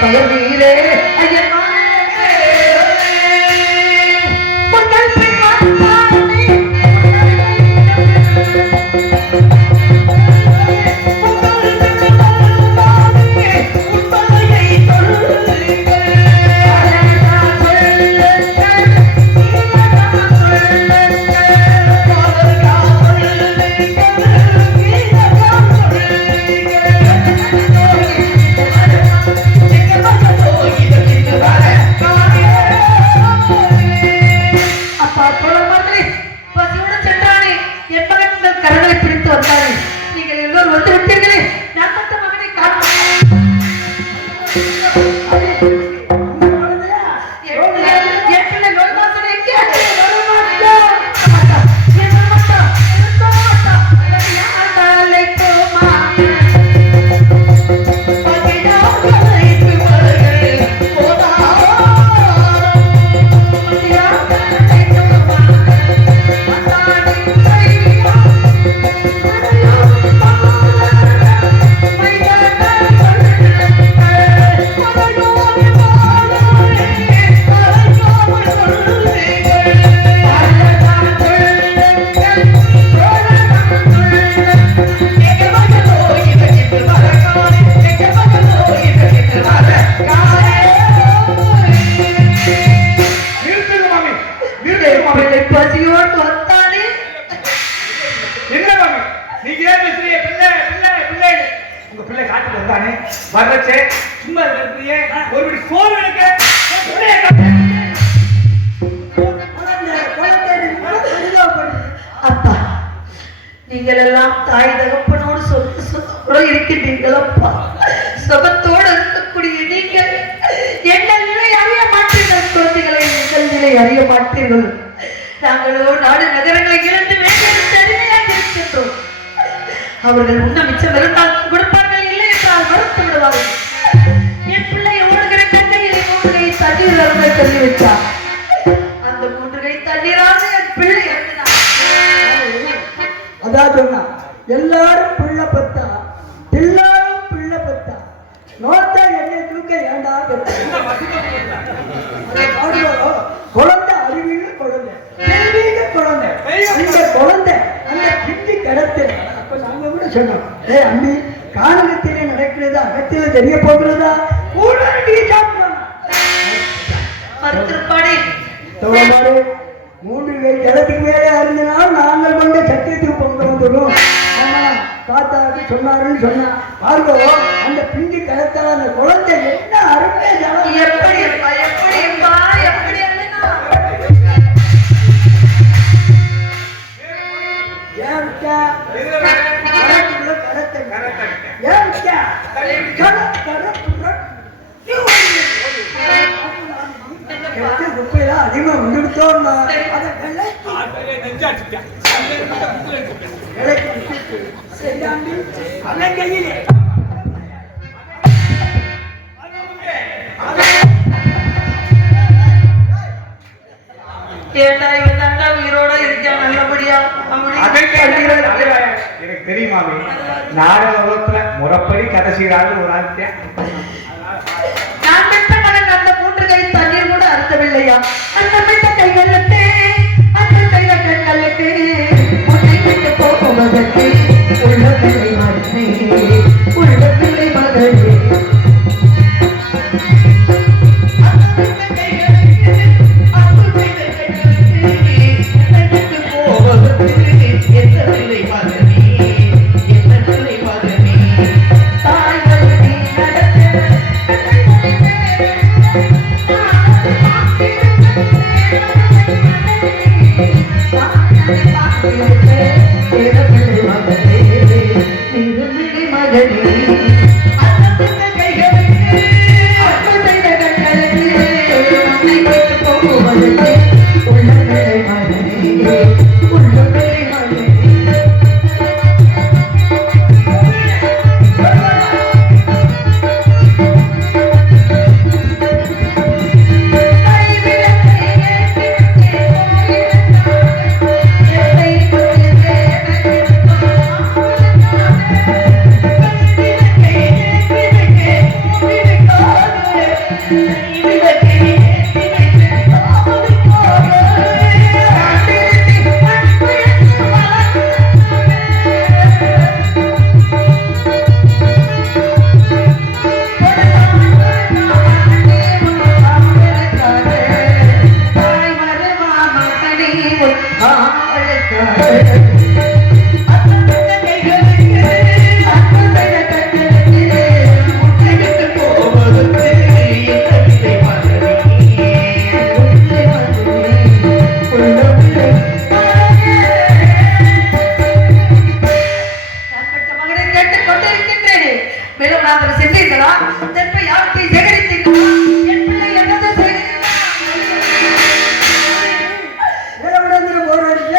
பகவீரே ஐயன் நீங்கள் எல்லாம் தாய் தகப்பனோடு சொத்து இருக்கின்றீர்களப்பா. சுகத்தோடு இருக்கக்கூடிய நீங்கள் எங்கள் நிலை அறிய மாட்டீர்கள். குழந்தைகளை எங்கள் நிலை அறிய மாட்டீர்கள். நாங்களோ நாடு நகரங்களை இழந்து வேண்டிய அருமையாக இருக்கின்றோம். அவர்கள் உண்ண மிச்சம் இருந்தால் கொடுப்பார்கள், இல்லை என்றால் மறுத்து விடுவார்கள். என் பிள்ளை ஓடுகிற கண்ணையில் 3 கை தண்ணீர் சொல்லிவிட்டார். அந்த 3 கை தண்ணீராக என் பிள்ளை இறந்தினார். அதான் சொன்னா எல்லாரும் பிள்ளை பத்தா எல்லாரும் பிள்ளை பத்தா நோத்தா என்னை தூக்க ஏண்டா குழந்தை அறிவியல குழந்தை தெய்வீக குழந்தை. அந்த குழந்தை அந்த கிண்டி கிடத்து. அப்ப நாங்க கூட சொன்னோம், அம்பி கானகத்திலே நடக்கிறதா அகத்தில தெரிய போகிறதா கூட நீ சாப்பிடணும். 3 கை ஜலத்துக்கு மேலே இருந்தனால் நாங்கள் கொண்ட சத்தியத்துக்கு கொண்டு வந்துடும். ஆமா தாத்தாக்கு சொன்னாருன்னு சொன்னா பாருங்க, அந்த பிஞ்சு கலத்தால் அந்த குழந்தை என்ன அருமையா ஜலம் எப்படி அதிகமா வந்துடுத்தோம். உயிரோட இருக்க நல்லபடியா எனக்கு தெரியுமாவே. நாடகத்துல முறைப்படி கதை செய்யறாரு ஒரு ஆத்தியா. நான் பெற்ற மகன் அந்த 3 கை தண்ணீர் கூட அர்த்தமில்லையா? அந்த பெற்ற கைகளுக்கு அந்த கைல கண்களுக்கு உன்னை போவதற்கு உள்ள பிள்ளை மகனே, உள்ள பிள்ளை மகனே. மகனே கொடுத்தீர்களா தென்பை யாவத்தை சேகரித்தீர்களா என் பிள்ளை என்னதை செய்கிறீர்களா மேலவனந்திரம் போறதுக்கு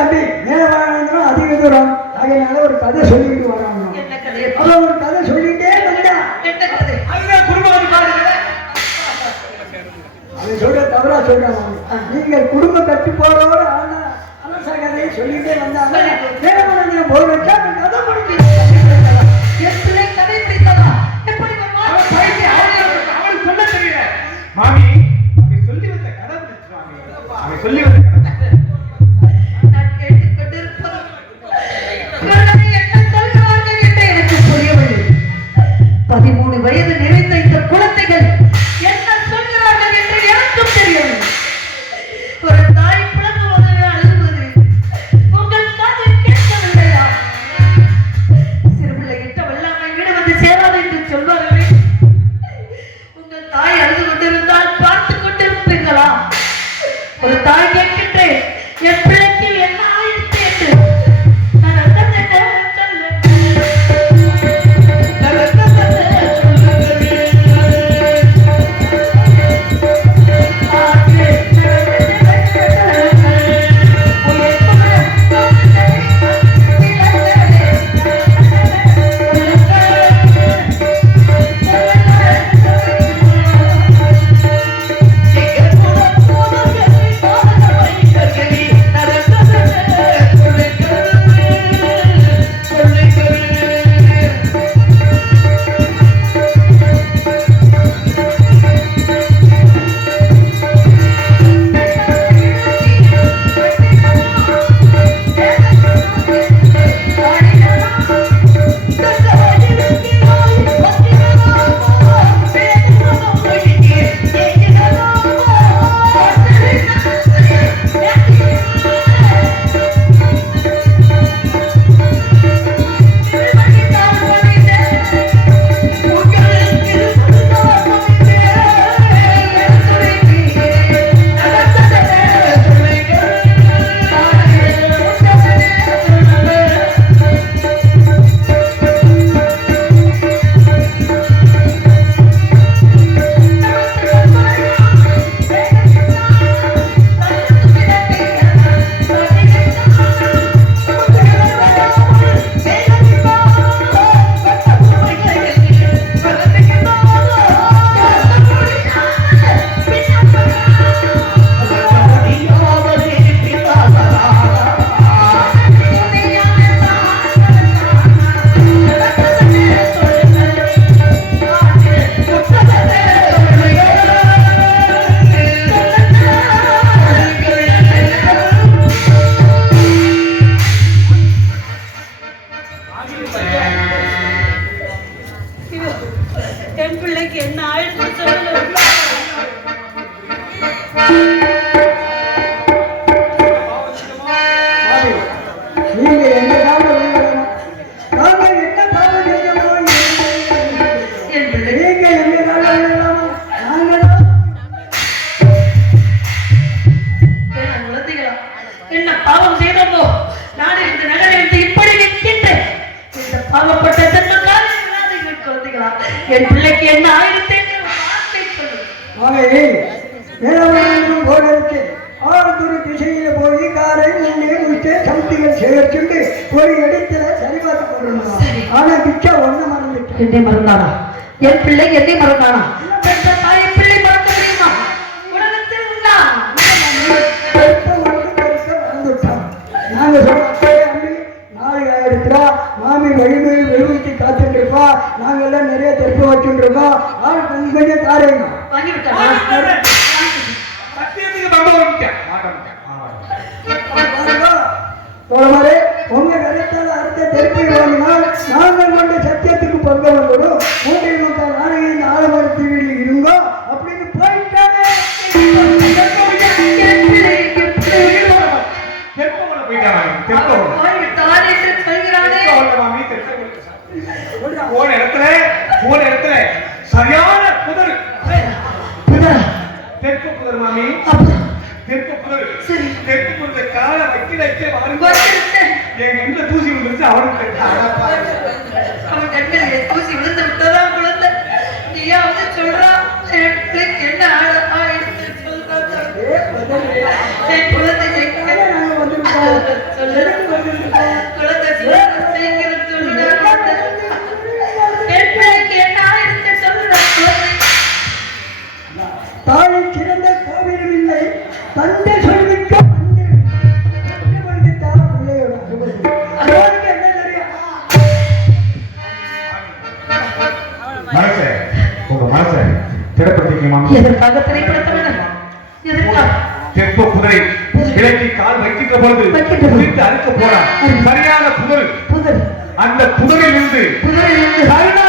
அம்பி மேலவனந்திரம் அதிக தூரம் அதனால ஒரு கதை சொல்லிட்டு வராங்க. என்ன கதை அவன் ஒரு கதை சொல்லிட்டே வந்தான். என்ன கதை அதுதான் குடும்ப அதிகாரிகளே. அவன் சொல்ற தவறா சொல்றாங்க. நீங்கள் குடும்ப கட்டுப்பாடோட அரச கதையை சொல்லிட்டே வந்தாங்க. மேலவனந்திரம் போறதுக்கு அவன் கதை முடிக்கிறான். என் பிள்ளை கதை பிடித்ததா எப்படி வருவான் அவன் சொல்ல தெரியல மாமி. அவன் சொல்லி வந்த கதை பிடிச்சு மாமி. அவன் சொல்லி வந்த கதை நான் கேட்டுக்கொண்டிருப்பது இவர்கள் என்ன சொல்கிறார்கள் என்று எனக்கு புரியவில்லை. 13 வயது நிறைந்த இந்த குழந்தைகள் என்ன சொல்கிறார்கள் என்று எனக்கும் தெரியவில்லை. ஒரு தாய் புலம்புவது அழுவது உங்கள் காதில் கேட்கவில்லையா? சிறுபிள்ளை இட்ட வெள்ளாமை வீடு வந்து சேராது என்று சொல்வார்களே, உங்கள் தாய் அழுது கொண்டிருந்தால் பார்த்து கொண்டிருப்பீர்களா? ஒரு தாய் கேட்கின்றேன், என் பிள்ளைக்கு என்ன ஆயிடுச்சு என்று. நான் அதான் என் பிள்ளைக்கு என்ன ஆயிடுச்சு சொல்லுங்க. நீங்க எந்த காலம் நாங்கள் என்ன பாவம் செய்யணுமோ என் பிள்ளை நீங்க எந்த காலம் நாங்கள் குழந்தைகளா என்ன பாவம் செய்தோமோ நான் இந்த நகரை விட்டு இப்படி நிற்கின்றேன். இந்த பாவப்பட்ட ஜென்மக்காரர்கள் குழந்தைகளா என் பிள்ளைக்கு என்ன ஆயிடுச்சு என்று வார்த்தை சொல்லு. மகளே மேலவனம் போனதுக்கு ஆறு திசையில போய் காரை முன்னே முடிச்சு சமத்திகள் சேர்த்துட்டு ஒரு இடத்துல சரி பார்த்து போடணும். ஆனா பிச்சா ஒண்ணு மறந்துட்டு என்னை மறந்தானா? என் பிள்ளை என்னை மறந்தானா? பெற்ற தாய் பிள்ளை மறக்க முடியுமா? உலகத்தில் உண்டா? மறந்துட்டான். நாங்க சொல்றோம் நாளை ஆயிடுச்சுரா மாமி வழிமுறை வெளுவிச்சு காத்துட்டு இருப்பா. நாங்க எல்லாம் நிறைய தெற்கு வச்சுட்டு இருக்கோம். ஆள் கொஞ்சம் கொஞ்சம் தாரேங்க. வாங்கி விட்டானா? சத்தியத்துக்கு பம்பம் வந்துட்டேன். தோழமாரே உங்க கருத்தால் அடுத்த தெற்கு வாங்கினால் நாங்கள் கொண்ட சத்தியத்துக்கு பங்கு வந்துடும். மூன்றில் மக்கள் நாளைக்கு இந்த ஆலமரத்தில் இருங்கோ அப்படின்னு போயிட்டாங்க. என் பிள்ளை தெற்பவன போயிட்டான். தெற்பவன போய்விட்டான் என்று சொல்கிறானே. போன இடத்துல சரியான புதர். தெற்கு புதர் மாமி. தெற்கு புதர். தெற்கு புதர் கால வைக்கிறச்சே வந்துருச்சு. எங்க இந்த தூசி வந்துருச்சு. அவனுக்கு அவன் கண்களில் தூசி விழுந்து விட்டது. மனச உங்க மனச திடப்படுத்திக்க மாமி. எதற்காக திரைப்படத்தை வேணும்? எதற்காக? தெப்ப குதிரை கிழக்கி கால் வைக்கின்ற பொழுது குதித்து அறுக்க போறான். சரியான புதர். புதர். அந்த புதரில் இருந்து புதரிலிருந்து கருணா